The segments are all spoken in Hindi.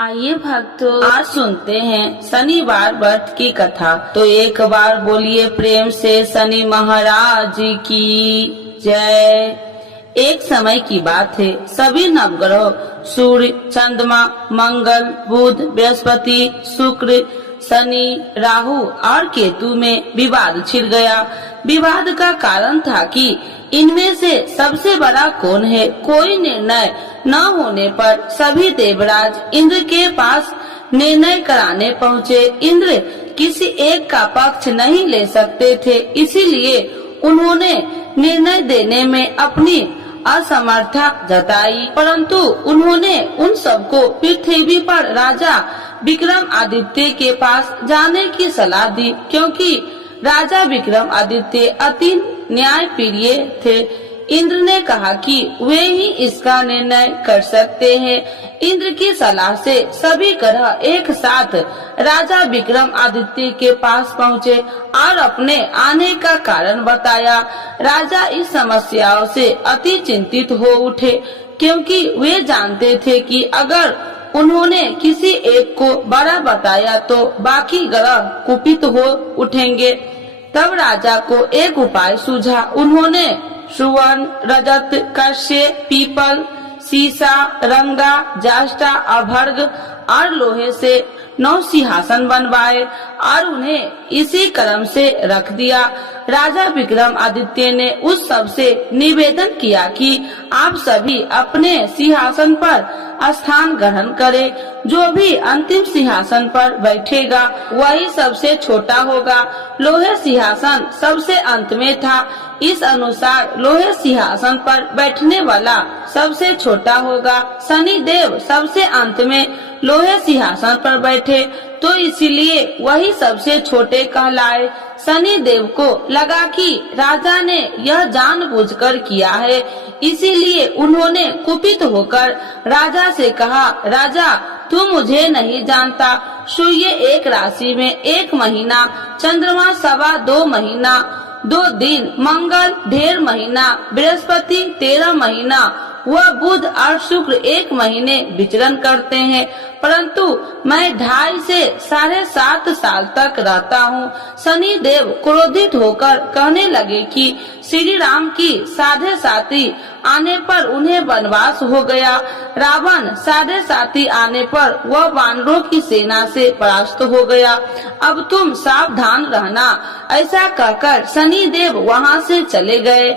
आइए भक्तों, आज सुनते हैं शनिवार व्रत की कथा। तो एक बार बोलिए प्रेम से शनि महाराज की जय। एक समय की बात है, सभी नवग्रह सूर्य, चंद्रमा, मंगल, बुध, बृहस्पति, शुक्र, शनि, राहु और केतु में विवाद छिड़ गया। विवाद का कारण था कि इनमें से सबसे बड़ा कौन है। कोई निर्णय न होने पर सभी देवराज इंद्र के पास निर्णय कराने पहुँचे। इंद्र किसी एक का पक्ष नहीं ले सकते थे, इसीलिए उन्होंने निर्णय देने में अपनी असमर्थता जताई। परंतु उन्होंने उन सबको पृथ्वी पर राजा विक्रमादित्य के पास जाने की सलाह दी, क्योंकि राजा विक्रमादित्य अति न्यायप्रिय थे। इंद्र ने कहा कि वे ही इसका निर्णय कर सकते हैं। इंद्र की सलाह से सभी ग्रह एक साथ राजा विक्रमादित्य के पास पहुँचे और अपने आने का कारण बताया। राजा इस समस्याओं से अति चिंतित हो उठे, क्योंकि वे जानते थे कि अगर उन्होंने किसी एक को बड़ा बताया तो बाकी ग्रह कुपित हो उठेंगे। तब राजा को एक उपाय सूझा। उन्होंने सुवर्ण, रजत, कांस्य, पीपल, सीसा, रंगा, जाष्टा, अभर्ग और लोहे से 9 सिंहासन बनवाए और उन्हें इसी क्रम से रख दिया। राजा विक्रमादित्य ने उस सब से निवेदन किया कि आप सभी अपने सिंहासन पर स्थान ग्रहण करें। जो भी अंतिम सिंहासन पर बैठेगा वही सबसे छोटा होगा। लोहे सिंहासन सबसे अंत में था, इस अनुसार लोहे सिंहासन पर बैठने वाला सबसे छोटा होगा। शनि देव सबसे अंत में लोहे सिंहासन पर बैठे, तो इसीलिए वही सबसे छोटे कहलाए। शनि देव को लगा कि राजा ने यह जानबूझकर किया है, इसीलिए उन्होंने कुपित होकर राजा से कहा, राजा तू मुझे नहीं जानता। सूर्य एक राशि में 1 महीना, चंद्रमा 2.25 महीना, 2 दिन, मंगल 1.5 महीना, बृहस्पति 13 महीना, वह बुध और शुक्र 1 महीने विचरण करते हैं, परंतु मैं 2.5 से 7.5 साल तक रहता हूँ। शनि देव क्रोधित होकर कहने लगे कि श्री राम की 7.5 आने पर उन्हें वनवास हो गया। रावण 7.5 आने पर वह वानरों की सेना से परास्त हो गया। अब तुम सावधान रहना। ऐसा कहकर शनि देव वहाँ से चले गए।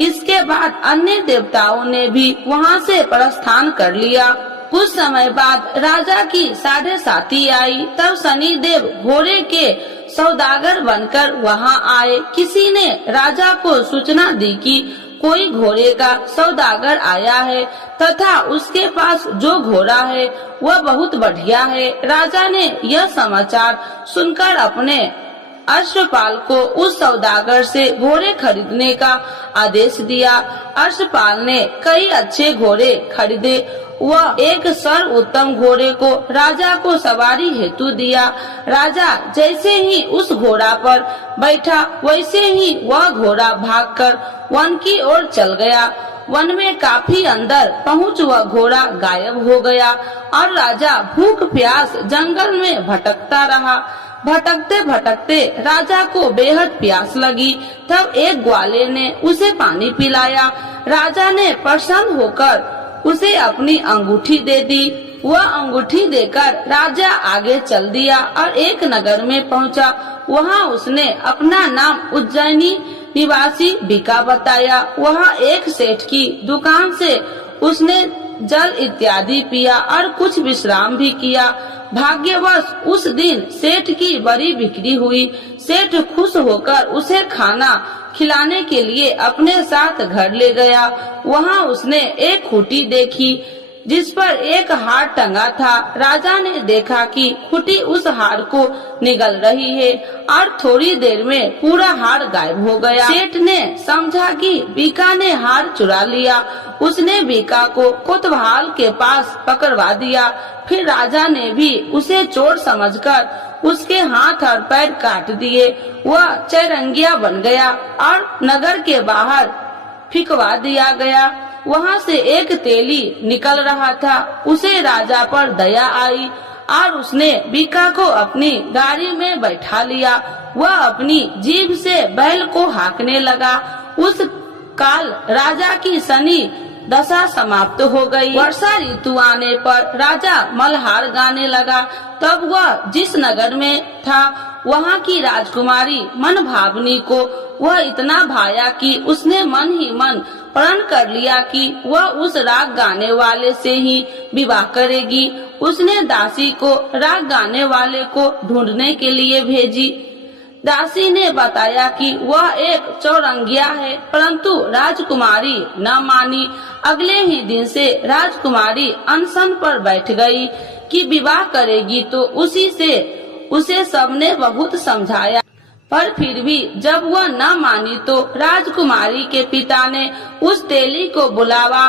इसके बाद अन्य देवताओं ने भी वहाँ से प्रस्थान कर लिया। कुछ समय बाद राजा की 7.5 आई, तब शनि देव घोड़े के सौदागर बनकर वहाँ आए। किसी ने राजा को सूचना दी कि कोई घोड़े का सौदागर आया है तथा उसके पास जो घोड़ा है वह बहुत बढ़िया है। राजा ने यह समाचार सुनकर अपने अश्वपाल को उस सौदागर से घोड़े खरीदने का आदेश दिया। अश्वपाल ने कई अच्छे घोड़े खरीदे। वह एक सर्वोत्तम घोड़े को राजा को सवारी हेतु दिया। राजा जैसे ही उस घोड़ा पर बैठा, वैसे ही वह घोड़ा भागकर वन की ओर चल गया। वन में काफी अंदर पहुँच वह घोड़ा गायब हो गया और राजा भूख प्यास जंगल में भटकता रहा। भटकते भटकते राजा को बेहद प्यास लगी। तब एक ग्वाले ने उसे पानी पिलाया। राजा ने प्रसन्न होकर उसे अपनी अंगूठी दे दी। वह अंगूठी देकर राजा आगे चल दिया और एक नगर में पहुंचा। वहां उसने अपना नाम उज्जैनी निवासी बीका बताया। वहां एक सेठ की दुकान से उसने जल इत्यादि पिया और कुछ विश्राम भी किया। भाग्यवश उस दिन सेठ की बड़ी बिक्री हुई। सेठ खुश होकर उसे खाना खिलाने के लिए अपने साथ घर ले गया। वहाँ उसने एक खूंटी देखी जिस पर एक हार टंगा था। राजा ने देखा कि खूंटी उस हार को निगल रही है और थोड़ी देर में पूरा हार गायब हो गया। सेठ ने समझा कि बीका ने हार चुरा लिया। उसने बीका को कोतवाल के पास पकड़वा दिया। फिर राजा ने भी उसे चोर समझकर उसके हाथ और पैर काट दिए। वह चैरंगिया बन गया और नगर के बाहर फिकवा दिया गया। वहाँ से एक तेली निकल रहा था। उसे राजा पर दया आई और उसने बीका को अपनी गाड़ी में बैठा लिया। वह अपनी जीभ से बैल को हाँकने लगा। उस काल राजा की शनि दशा समाप्त हो गई। वर्षा ऋतु आने पर राजा मल्हार गाने लगा। तब वह जिस नगर में था वहाँ की राजकुमारी मन भावनी को वह इतना भाया कि उसने मन ही मन प्रण कर लिया कि वह उस राग गाने वाले से ही विवाह करेगी। उसने दासी को राग गाने वाले को ढूंढने के लिए भेजी। दासी ने बताया कि वह एक चौरंगिया है, परंतु राजकुमारी न मानी। अगले ही दिन से राजकुमारी अनशन पर बैठ गई कि विवाह करेगी तो उसे सबने बहुत समझाया, पर फिर भी जब वह न मानी तो राजकुमारी के पिता ने उस तेली को बुलावा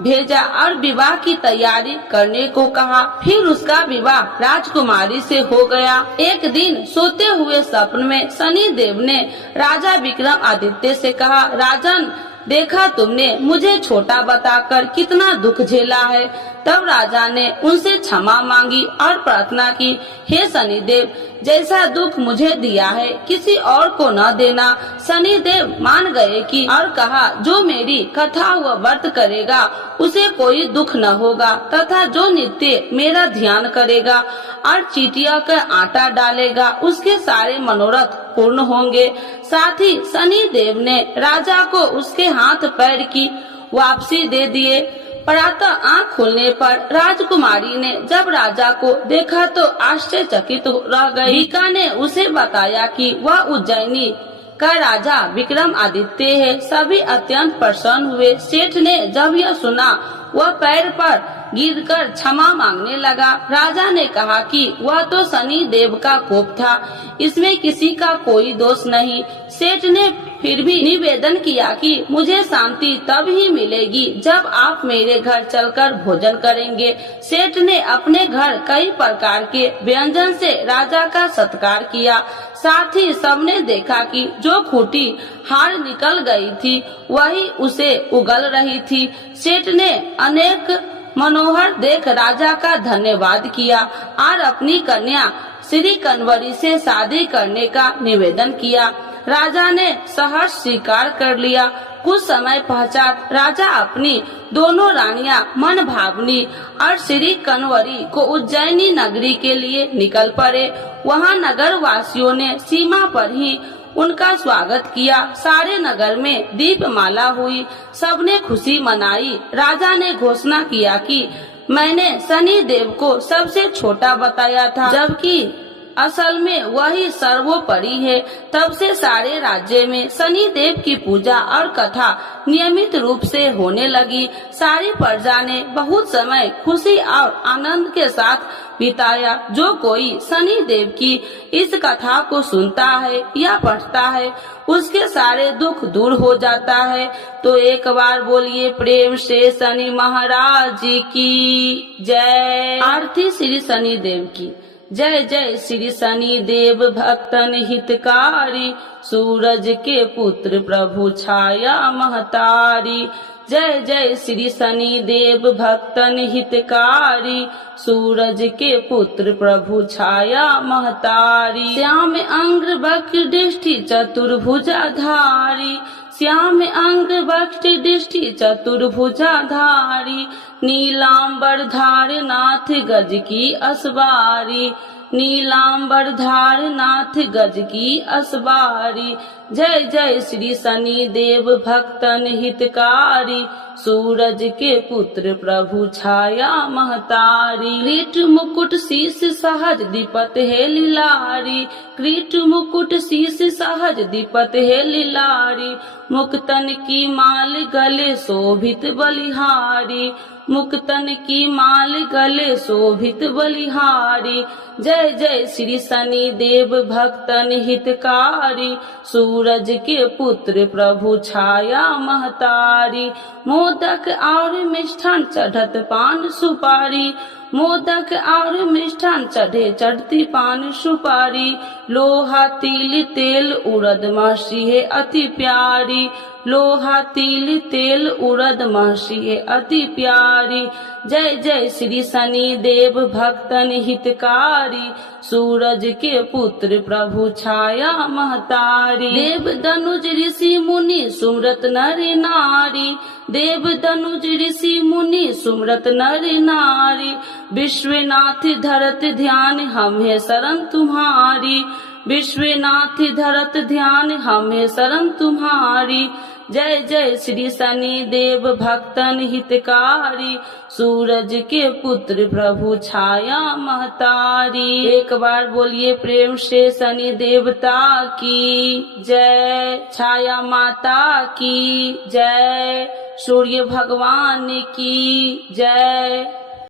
भेजा और विवाह की तैयारी करने को कहा। फिर उसका विवाह राजकुमारी से हो गया। एक दिन सोते हुए स्वप्न में शनि देव ने राजा विक्रम आदित्य से कहा, राजन, देखा तुमने मुझे छोटा बताकर कितना दुख झेला है। तब राजा ने उनसे क्षमा मांगी और प्रार्थना की, हे शनिदेव, जैसा दुख मुझे दिया है किसी और को न देना। शनिदेव मान गए कि और कहा, जो मेरी कथा व व्रत करेगा उसे कोई दुख न होगा, तथा जो नित्य मेरा ध्यान करेगा और चीटिया का आटा डालेगा उसके सारे मनोरथ पूर्ण होंगे। साथ ही शनिदेव ने राजा को उसके हाथ पैर की वापसी दे दिए। प्रातः आँख खुलने पर राजकुमारी ने जब राजा को देखा तो आश्चर्यचकित रह गई। बीका ने उसे बताया कि वह उज्जैनी का राजा विक्रम आदित्य है। सभी अत्यंत प्रसन्न हुए। सेठ ने जब यह सुना वह पैर पर गिरकर क्षमा मांगने लगा। राजा ने कहा कि वह तो शनि देव का कोप था, इसमें किसी का कोई दोष नहीं। सेठ ने फिर भी निवेदन किया कि मुझे शांति तब ही मिलेगी जब आप मेरे घर चलकर भोजन करेंगे। सेठ ने अपने घर कई प्रकार के व्यंजन से राजा का सत्कार किया। साथ ही सबने देखा कि जो खूंटी हार निकल गई थी वही उसे उगल रही थी। सेठ ने अनेक मनोहर देख राजा का धन्यवाद किया और अपनी कन्या श्री कन्वरी से शादी करने का निवेदन किया। राजा ने सहर्ष स्वीकार कर लिया। कुछ समय पश्चात राजा अपनी दोनों रानियां मन भावनी और श्री कन्वरी को उज्जैनी नगरी के लिए निकल पड़े। वहां नगर वासियों ने सीमा पर ही उनका स्वागत किया। सारे नगर में दीपमाला हुई, सबने खुशी मनाई। राजा ने घोषणा किया कि मैंने शनि देव को सबसे छोटा बताया था, जबकि असल में वही सर्वोपरि है। तब से सारे राज्य में शनि देव की पूजा और कथा नियमित रूप से होने लगी। सारी प्रजा ने बहुत समय खुशी और आनंद के साथ बिताया। जो कोई शनि देव की इस कथा को सुनता है या पढ़ता है उसके सारे दुख दूर हो जाता है। तो एक बार बोलिए प्रेम से शनि महाराज की जय। आरती श्री शनि देव की जय। जय श्री शनि देव भक्तन हितकारी, सूरज के पुत्र प्रभु छाया महतारी। जय जय श्री शनि देव भक्तन हितकारी, सूरज के पुत्र प्रभु छाया महतारी। श्याम अंग वक्र दृष्टि चतुर्भुजाधारी, श्याम अंग वक्र दृष्टि चतुर्भुजाधारी। नीलांबर धार नाथ गज की असवारी, नीलांबर धार नाथ गज की असवारी। जय जय श्री शनि देव भक्तन हितकारी, सूरज के पुत्र प्रभु छाया महतारी। क्रीट मुकुट शीश सहज दीपत है लीलारी, क्रीट मुकुट शीश सहज दीपत है लीलारी। मुक्तन की माल गले शोभित बलिहारी, मुक्तन की माल गले शोभित बलिहारी। जय जय श्री शनि देव भक्तन हितकारी, सूरज के पुत्र प्रभु छाया महतारी। मोदक और मिष्ठान चढ़त पान सुपारी, मोदक और मिष्ठान चढ़े चढ़ती पान सुपारी। लोहा तिल तेल उड़द मासी है अति प्यारी, लोहा तिल तेल उड़द महर्षि अति प्यारी। जय जय श्री शनि देव भक्तन हितकारी, सूरज के पुत्र प्रभु छाया महतारी। देव धनुज ऋषि मुनि सुमरत नर नारी, देव धनुज ऋषि मुनि सुमरत नर नारी। विश्वनाथ धरत ध्यान हमें शरण तुम्हारी, विश्वनाथ धरत ध्यान हमें शरण तुम्हारी। जय जय श्री शनि देव भक्तन हितकारी, सूरज के पुत्र प्रभु छाया महतारी। एक बार बोलिए प्रेम से शनि देवता की जय, छाया माता की जय, सूर्य भगवान की जय।